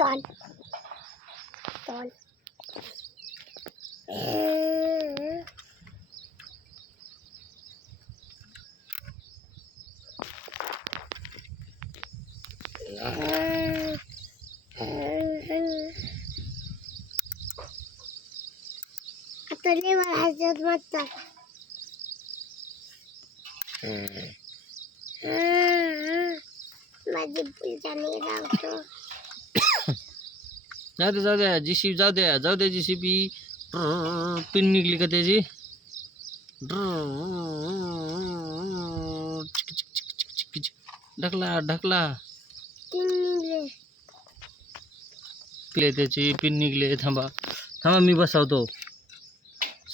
तोंड तोंड आता लय मला हसत वाटतं माझी बुलजाने रावतो नाही तर जाऊ द्या जीसीबी जाऊ द्या जाऊ द्या जीसीबी पिन निघली का त्याची? ढकला ढकला. त्याची पिन निघले. थांबा थांबा मी बसावतो.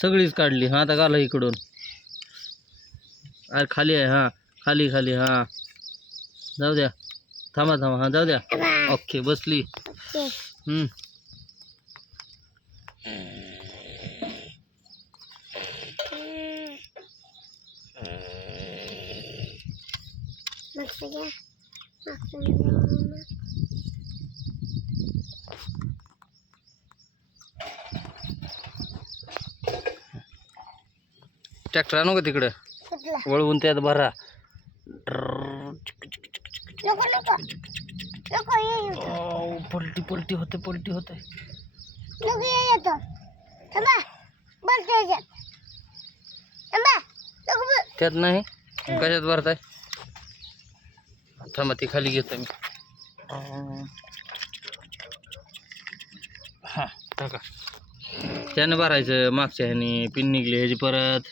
सगळीच काढली. हा आता घाला इकडून. अरे खाली आहे हा. खाली खाली हा. जाऊ द्या. थांबा थांबा. हा जाऊ द्या. ओके बसली. हम्म. ट्रॅक्टर आणू का तिकडं? वळवून त्यात भरा. ये पलटी पलटी होते पलटी होते। ये बस त्यात नाही? कशात भरताय? थांबा ती खाली घेतो मी. हा टाका. त्यानं भरायचं मागच्या ह्यानी पिन निघली ह्याची परत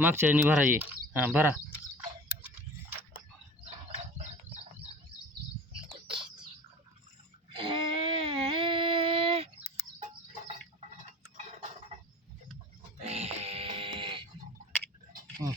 मागच्या ह्यानी भरायची. हाँ भरा. হুম